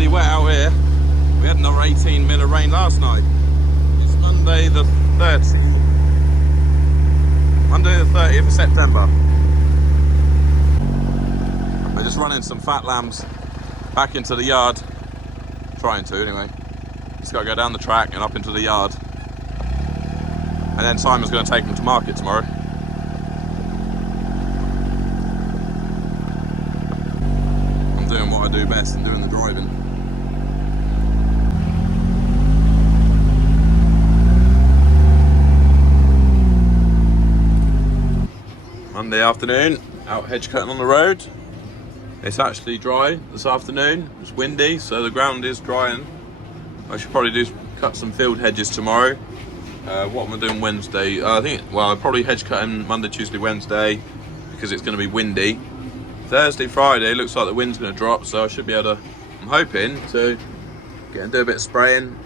bloody wet out here. We had another 18 mil of rain last night. It's Monday the 30th. Monday the 30th of September. We're just running some fat lambs back into the yard. Trying to anyway. Just got to go down the track and up into the yard. And then Simon's going to take them to market tomorrow. I'm doing what I do best and doing the driving. Monday afternoon, out hedge cutting on the road. It's actually dry this afternoon. It's windy, so the ground is drying. I should probably cut some field hedges tomorrow. What am I doing Wednesday? I'll probably hedge cutting Monday, Tuesday, Wednesday because it's going to be windy. Thursday, Friday, looks like the wind's going to drop, so I should be able to, I'm hoping to get and do a bit of spraying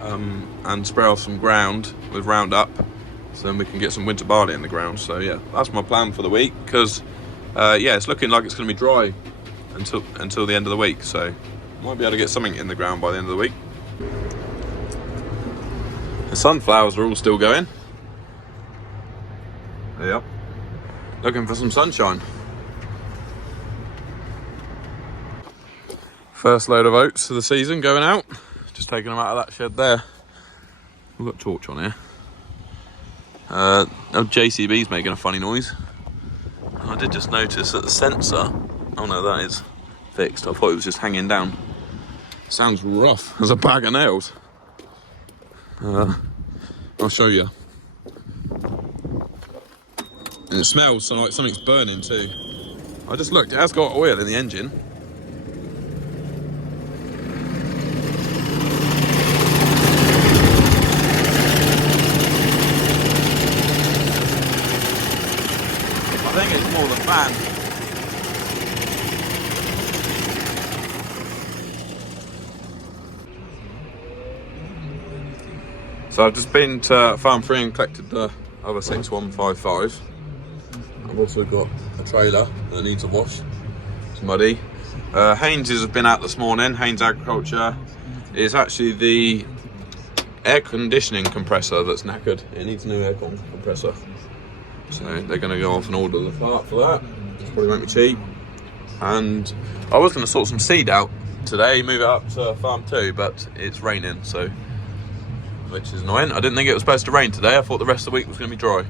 and spray off some ground with Roundup, so then we can get some winter barley in the ground. So yeah, that's my plan for the week because it's looking like it's going to be dry until the end of the week, so might be able to get something in the ground by the end of the week. The sunflowers are all still going. Yep. Looking for some sunshine. First load of oats of the season going out. Just taking them out of that shed there. We've got a torch on here. JCB's making a funny noise. And I did just notice that the sensor, oh no, that is fixed. I thought it was just hanging down. Sounds rough as a bag of nails. I'll show you. And it smells like something's burning too. I just looked, it has got oil in the engine. I think it's more the fan. So I've just been to Farm 3 and collected the other 6155. I've also got a trailer that needs a wash. It's muddy. Haynes has been out this morning. Haynes Agriculture is actually the air conditioning compressor that's knackered. It needs a new air compressor. So they're going to go off and order the part for that. It's probably won't be cheap. And I was going to sort some seed out today, move it up to Farm 2, but it's raining, so which is annoying. I didn't think it was supposed to rain today. I thought the rest of the week was going to be dry.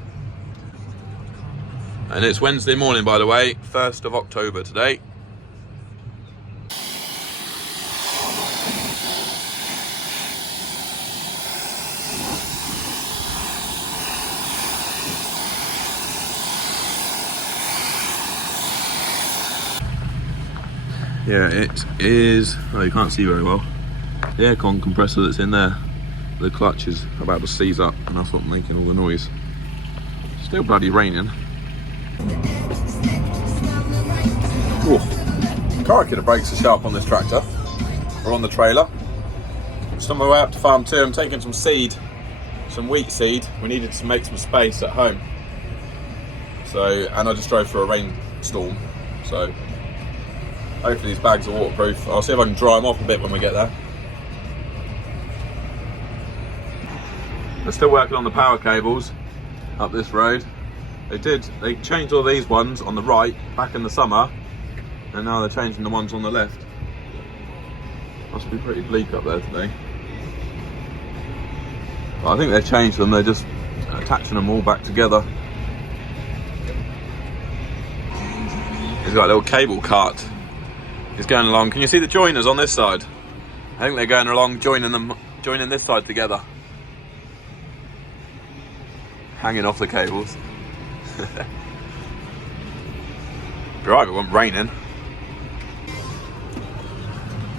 And it's Wednesday morning, by the way, 1st of October today. Yeah, it is, oh, you can't see very well. The aircon compressor that's in there, the clutch is about to seize up, and that's what's making all the noise. Still bloody raining. Crikey, the brakes are sharp on this tractor. We're on the trailer. Just on my way up to Farm 2, I'm taking some seed, some wheat seed. We needed to make some space at home. So, and I just drove through a rainstorm. So, hopefully these bags are waterproof. I'll see if I can dry them off a bit when we get there. They're still working on the power cables up this road. They changed all these ones on the right back in the summer, and now they're changing the ones on the left. Must be pretty bleak up there today. But I think they've changed them, they're just attaching them all back together. He's got a little cable cart. He's going along. Can you see the joiners on this side? I think they're going along joining this side together. Hanging off the cables. Be right, it wasn't raining.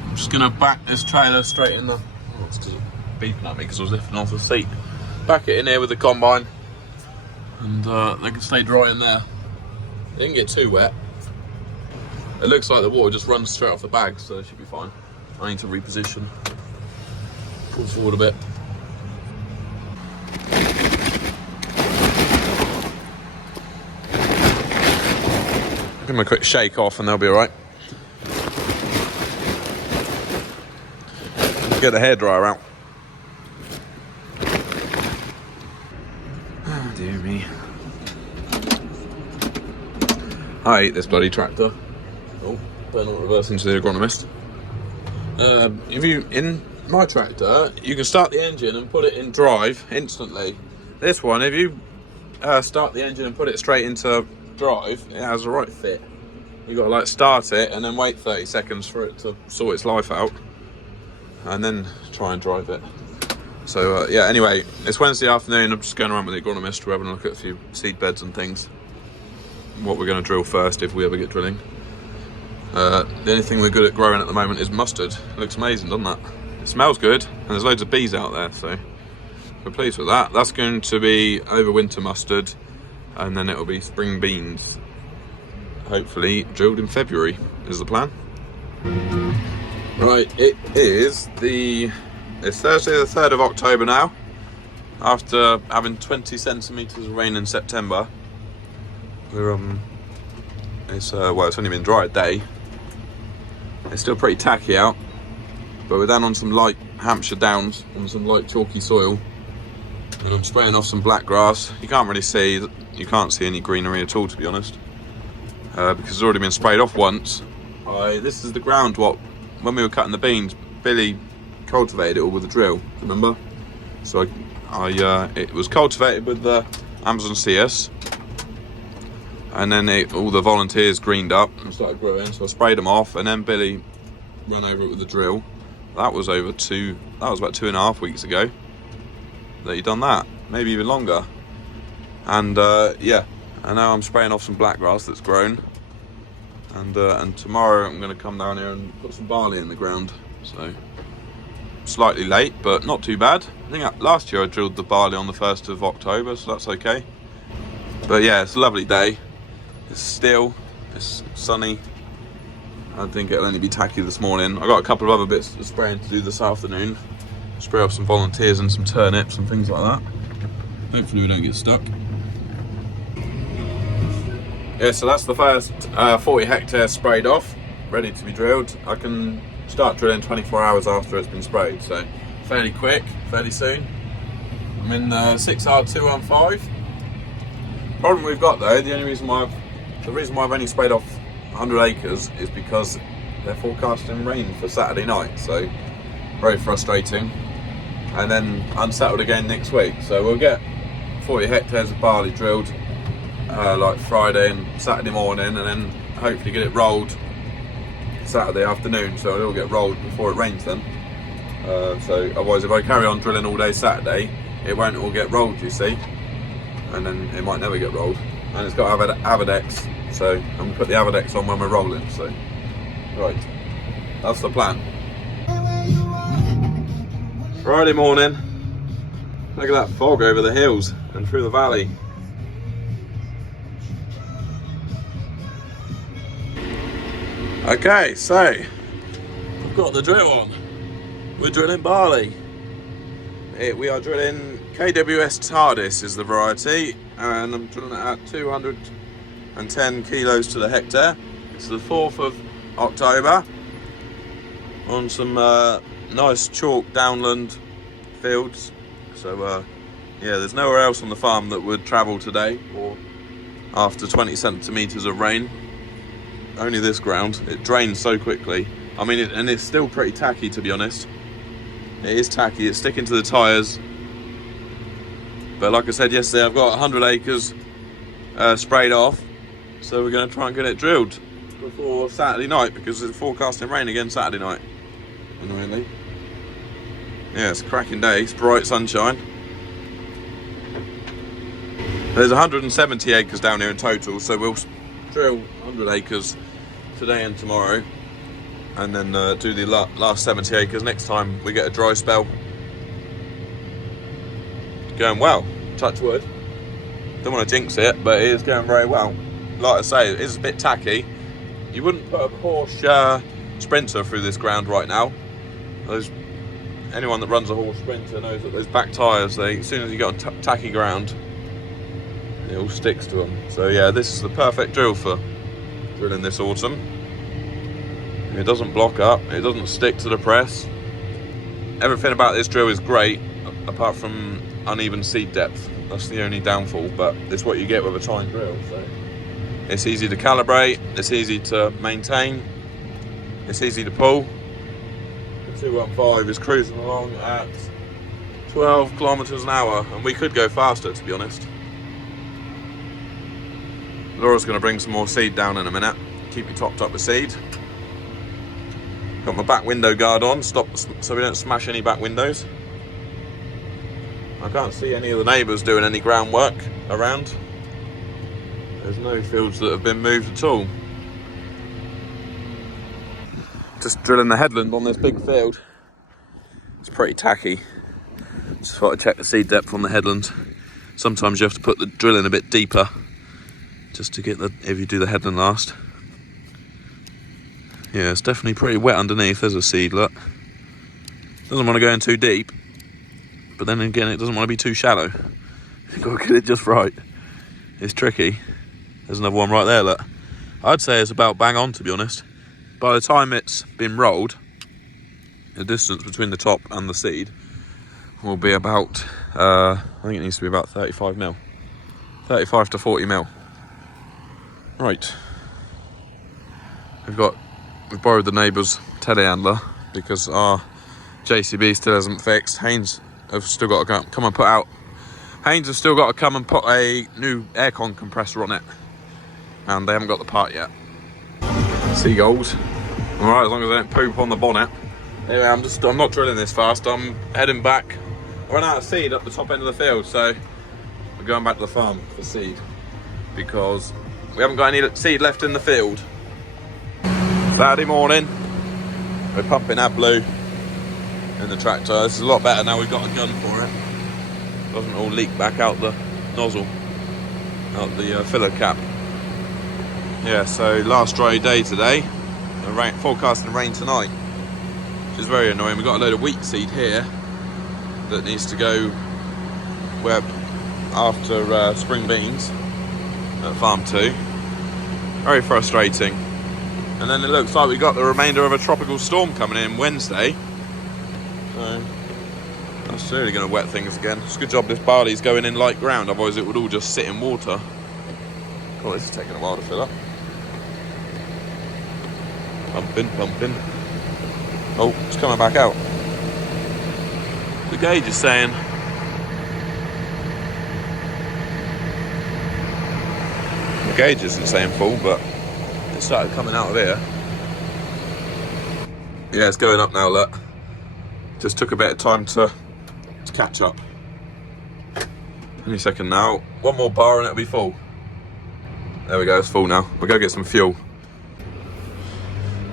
I'm just gonna back this trailer straight in the. Oh, it's just beeping at me because I was lifting off the seat. Back it in here with the combine, and they can stay dry in there. They didn't get too wet. It looks like the water just runs straight off the bag, so it should be fine. I need to reposition. Pull forward a bit. Give them a quick shake off and they'll be alright. Get the hairdryer out. Oh, dear me. I hate this bloody tractor. Oh, better not reverse into the Agronomist. In my tractor, you can start the engine and put it in drive instantly. This one, if you start the engine and put it straight into drive, it has the right fit. You've got to like start it and then wait 30 seconds for it to sort its life out, and then try and drive it. So yeah, anyway, it's Wednesday afternoon. I'm just going around with the Agronomist. We're having a look at a few seed beds and things. What we're going to drill first if we ever get drilling. The only thing we're good at growing at the moment is mustard. It looks amazing, doesn't it? It smells good, and there's loads of bees out there, so we're pleased with that. That's going to be overwinter mustard, and then it'll be spring beans. Hopefully drilled in February is the plan. Right, it's Thursday the 3rd of October now. After having 20 centimetres of rain in September, we're it's only been dry a day. It's still pretty tacky out, but we're down on some light Hampshire downs on some light chalky soil, and I'm spraying off some black grass. You can't see any greenery at all, to be honest, because it's already been sprayed off once. This is the ground when we were cutting the beans, Billy cultivated it all with a drill, remember? So it was cultivated with the Amazon CS, and then all the volunteers greened up and started growing, so I sprayed them off, and then Billy ran over it with a drill. That was about 2.5 weeks ago that he done that, maybe even longer. And yeah, and now I'm spraying off some black grass that's grown, and tomorrow I'm going to come down here and put some barley in the ground. So slightly late, but not too bad. I think last year I drilled the barley on the 1st of October, so that's okay. But yeah, it's a lovely day. It's still, it's sunny. I think it'll only be tacky this morning. I got a couple of other bits of spraying to do this afternoon. Spray off some volunteers and some turnips and things like that. Hopefully we don't get stuck. Yeah, so that's the first 40 hectares sprayed off, ready to be drilled. I can start drilling 24 hours after it's been sprayed, so fairly quick, fairly soon. I'm in 6R215. Problem we've got though, the reason why I've only sprayed off 100 acres is because they're forecasting rain for Saturday night, so very frustrating. And then unsettled again next week, so we'll get 40 hectares of barley drilled like Friday and Saturday morning, and then hopefully get it rolled Saturday afternoon, so it'll get rolled before it rains then. So otherwise, if I carry on drilling all day Saturday, it won't all get rolled, you see, and then it might never get rolled. And it's got Avadex, so I'm going to put the Avadex on when we're rolling. So right, that's the plan. Friday morning, look at that fog over the hills and through the valley. Okay, so we've got the drill on. We're drilling barley. We are drilling KWS TARDIS is the variety, and I'm drilling it at 210 kilos to the hectare. It's the 4th of October on some nice chalk downland fields. So yeah, there's nowhere else on the farm that would travel today or after 20 centimetres of rain. Only this ground. It drains so quickly. I mean, and it's still pretty tacky, to be honest. It is tacky, it's sticking to the tyres. But like I said yesterday, I've got 100 acres sprayed off, so we're going to try and get it drilled before Saturday night, because it's forecasting rain again Saturday night, annoyingly. Yeah, it's a cracking day, it's bright sunshine. There's 170 acres down here in total, so we'll drill 100 acres today and tomorrow, and then do the last 70 acres next time we get a dry spell. Going well, touch wood. Don't want to jinx it, but it is going very well. Like I say, it is a bit tacky. You wouldn't put a Porsche Sprinter through this ground right now. Anyone that runs a Horse Sprinter knows that those back tyres, as soon as you get on tacky ground, it all sticks to them. So yeah, this is the perfect drill for drilling this autumn. It doesn't block up, it doesn't stick to the press. everything about this drill is great, apart from uneven seed depth. That's the only downfall, but it's what you get with a tine drill. So it's easy to calibrate, it's easy to maintain, it's easy to pull. The 215 is cruising along at 12 kilometers an hour, and we could go faster, to be honest. Laura's going to bring some more seed down in a minute, keep me topped up with seed. Got my back window guard on, so we don't smash any back windows. I can't see any of the neighbours doing any groundwork around. There's no fields that have been moved at all. Just drilling the headland on this big field. It's pretty tacky. Just thought I'd check the seed depth on the headland. Sometimes you have to put the drill in a bit deeper, just to get if you do the headland last. Yeah, it's definitely pretty wet underneath. There's a seed, look. Doesn't want to go in too deep, but then again, it doesn't want to be too shallow. You've got to get it just right. It's tricky. There's another one right there, look. I'd say it's about bang on, to be honest. By the time it's been rolled, the distance between the top and the seed will be about, I think it needs to be about 35 mil. 35 to 40 mil. Right. We've borrowed the neighbour's telehandler because our JCB still hasn't fixed. Haynes have still got to come and put out. Haynes have still got to come and put a new aircon compressor on it, and they haven't got the part yet. Seagulls. All right, as long as they don't poop on the bonnet. Anyway, I'm not drilling this fast. I'm heading back. I ran out of seed at the top end of the field, so we're going back to the farm for seed because we haven't got any seed left in the field. Saturday morning, we're pumping AdBlue in the tractor. This is a lot better now we've got a gun for it. Doesn't all leak back out the nozzle, out the filler cap. Yeah, so last dry day today. Forecasting rain tonight, which is very annoying. We've got a load of wheat seed here that needs to go where after spring beans at farm 2. Very frustrating. And then it looks like we got the remainder of a tropical storm coming in Wednesday. So that's really going to wet things again. It's a good job this barley's going in light ground, otherwise it would all just sit in water. God, this is taking a while to fill up. Pumping. Oh, it's coming back out. The gauge is saying the gauge isn't saying full, but it started coming out of here. Yeah, it's going up now, look. Just took a bit of time to catch up. Any second now. One more bar and it'll be full. There we go, it's full now. We'll go get some fuel.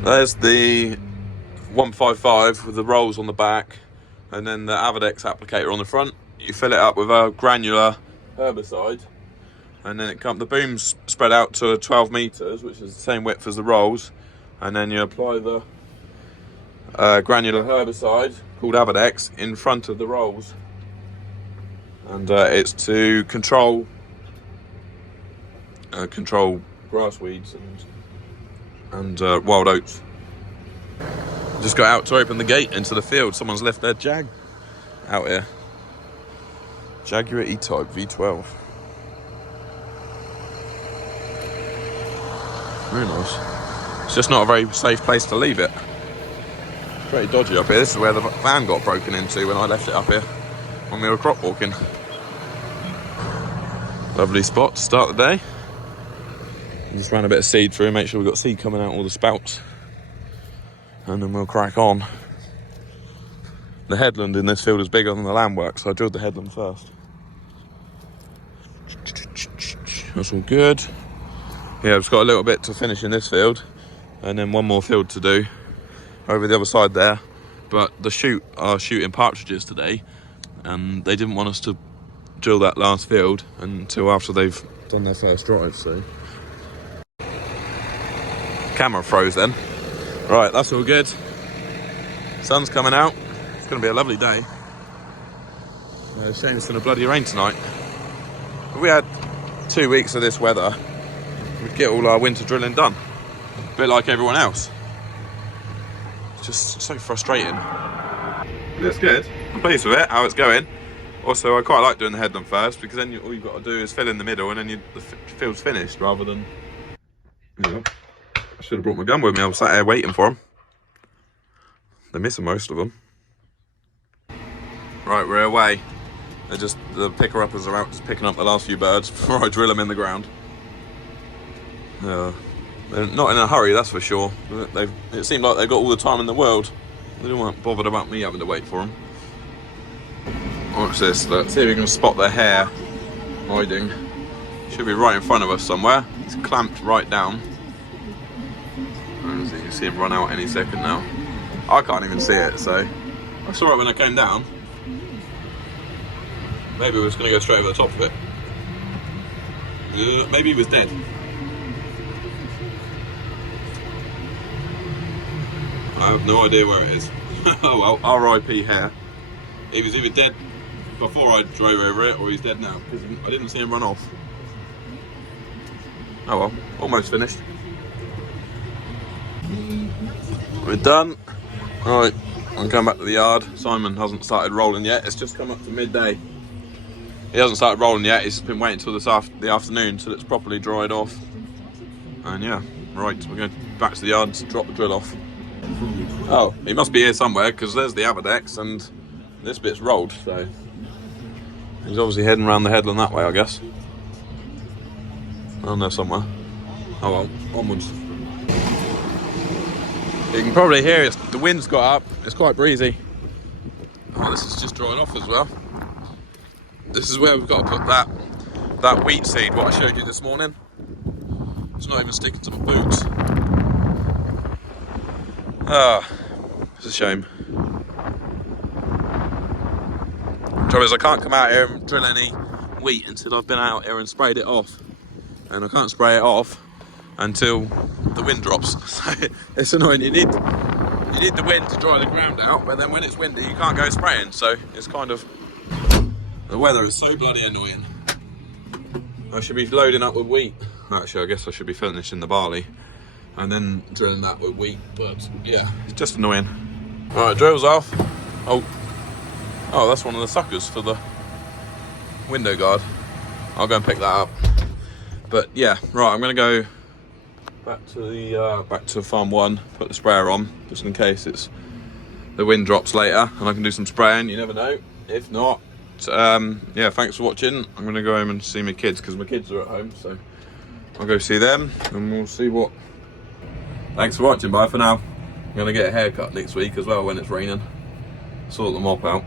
There's the 155 with the rolls on the back, and then the Avadex applicator on the front. You fill it up with a granular herbicide, and then the boom's spread out to 12 meters, which is the same width as the rolls, and then you apply the granular herbicide called Avadex in front of the rolls, and it's to control grass weeds and wild oats. Just got out to open the gate into the field. Someone's left their Jag out here. Jaguar E-Type V12. Very nice. It's just not a very safe place to leave it. Pretty dodgy up here. This is where the van got broken into when I left it up here when we were crop walking. Lovely spot to start the day. Just ran a bit of seed through, make sure we've got seed coming out all the spouts, and then we'll crack on. The headland in this field is bigger than the land work, so I drilled the headland first. That's all good. Yeah, I've just got a little bit to finish in this field, and then one more field to do over the other side there. But the shoot are shooting partridges today, and they didn't want us to drill that last field until after they've done their first drive, so camera froze then. Right, that's all good. Sun's coming out. It's going to be a lovely day. Shame it's going to bloody rain tonight. If we had 2 weeks of this weather, we'd get all our winter drilling done. A bit like everyone else. It's just so frustrating. It's good. I'm pleased with it, how it's going. Also, I quite like doing the headland first, because then all you've got to do is fill in the middle, and then the field's finished, rather than... I should have brought my gun with me. I was sat here waiting for them. They're missing most of them. Right, we're away. The picker-uppers are out just picking up the last few birds before I drill them in the ground. They're not in a hurry, that's for sure. It seemed like they've got all the time in the world. They weren't bothered about me having to wait for them. Watch this, let's see if we can spot their hair hiding. Should be right in front of us somewhere. It's clamped right down. And you can see him run out any second now. I can't even see it, so I saw it when I came down. Maybe we're just going to go straight over the top of it. Maybe he was dead. I have no idea where it is. Oh well, R.I.P. hair. He was either dead before I drove over it, or he's dead now, because I didn't see him run off. Oh well, almost finished. We're done. Alright, I'm going back to the yard. Simon hasn't started rolling yet, it's just come up to midday. He hasn't started rolling yet, he's been waiting until the afternoon till it's properly dried off. And yeah, right, we're going back to the yard to drop the drill off. Oh, he must be here somewhere, because there's the Aberdex and this bit's rolled, so he's obviously heading around the headland that way, I guess. Down there somewhere. Oh well, onwards. You can probably hear it, the wind's got up, it's quite breezy. Oh, this is just dried off as well. This is where we've got to put that wheat seed, what I showed you this morning. It's not even sticking to my boots. Ah, it's a shame. The trouble is I can't come out here and drill any wheat until I've been out here and sprayed it off. And I can't spray it off until the wind drops. So it's annoying. You need the wind to dry the ground out, but then when it's windy you can't go spraying, so it's kind of... The weather is so bloody annoying. I should be loading up with wheat. Actually, I guess I should be finishing the barley and then drilling that with wheat, but yeah, it's just annoying. Alright, drill's off. Oh, that's one of the suckers for the window guard. I'll go and pick that up. But yeah, right, I'm gonna go back to farm 1, put the sprayer on, just in case the wind drops later and I can do some spraying, you never know. If not, yeah, thanks for watching. I'm gonna go home and see my kids, because my kids are at home, so I'll go see them and we'll see what. Thanks for watching, bye for now. I'm gonna get a haircut next week as well when it's raining. Sort the mop out.